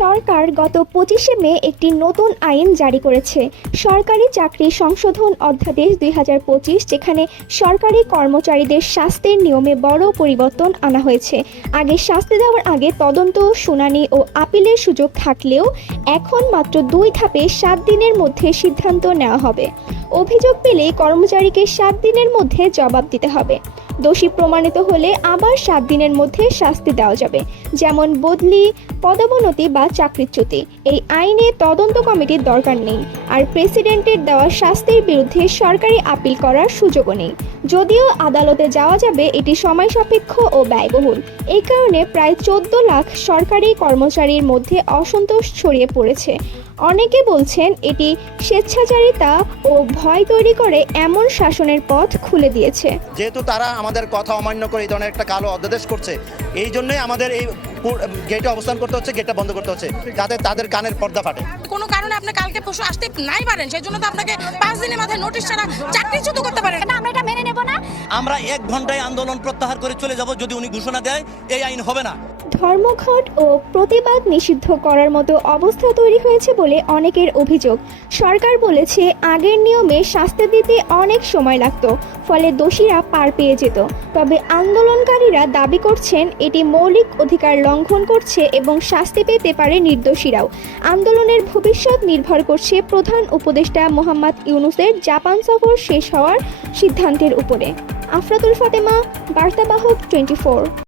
সরকার গত 25শে মে একটি নতুন আইন জারি করেছে, সরকারি চাকরি সংশোধন অধ্যাদেশ 2025, যেখানে সরকারি কর্মচারীদের শাস্তির নিয়মে বড় পরিবর্তন আনা হয়েছে। আগে শাস্তি দেওয়ার আগে তদন্ত, শুনানি ও আপিলের সুযোগ থাকলেও এখন মাত্র 2 ধাপে 7 দিনের মধ্যে সিদ্ধান্ত নেওয়া হবে। অভিযোগ পেলে কর্মচারীকে 7 দিনের মধ্যে জবাব দিতে হবে। দোষী প্রমাণিত হলে আবার 7 দিনের মধ্যে শাস্তি দেওয়া যাবে, যেমন বদলি, পদোন্নতি বা চাকরিচ্যুতি। এই আইনে তদন্ত কমিটির দরকার নেই, আর প্রেসিডেন্টের দেওয়া শাস্তির বিরুদ্ধে সরকারি আপিল করার সুযোগও নেই। যদিও আদালতে যাওয়া যাবে, এটি সময় সাপেক্ষ ও ব্যয়বহুল। এই কারণে প্রায় 14 লাখ সরকারি কর্মচারীর মধ্যে অসন্তোষ ছড়িয়ে পড়েছে। অনেকে বলছেন এটি স্বেচ্ছাচারিতা ও ভয় তৈরি করে এমন শাসনের পথ খুলে দিয়েছে। যেহেতু তারা আমাদের কথা অমান্য করে এই ধরনের একটা কালো অধ্যাদেশ করছে, এই জন্যই আমাদের এই গেটে অবস্থান করতে হচ্ছে, গেটটা বন্ধ করতে হচ্ছে, যাতে তাদের কানের পর্দা ফাটে। কোনো কারণে আপনি কালকে পরশু আসতে নাই পারেন, সেই জন্য তো আপনাকে 5 দিনের মাথায় নোটিশ ছাড়া চাকরিচ্যুত করতে পারেন না। আমরা এটা মেনে নেব না। আমরা 1 ঘন্টায় আন্দোলন প্রত্যাহার করে চলে যাব যদি উনি ঘোষণা দেয় এই আইন হবে না। ধর্মঘট ও প্রতিবাদ নিষিদ্ধ করার মতো অবস্থা তৈরি হয়েছে বলে অনেকের অভিযোগ। সরকার বলেছে আগের নিয়মে শাস্তি দিতে অনেক সময় লাগত, ফলে দোষীরা পার পেয়ে যেত। তবে আন্দোলনকারীরা দাবি করছেন এটি মৌলিক অধিকার লঙ্ঘন করছে এবং শাস্তি পেতে পারে নির্দোষীরাও। আন্দোলনের ভবিষ্যৎ নির্ভর করছে প্রধান উপদেষ্টা মোহাম্মদ ইউনূসের জাপান সফর শেষ হওয়ার সিদ্ধান্তের উপরে। আফরাতুল ফাতেমা, বার্তাবাহক 24।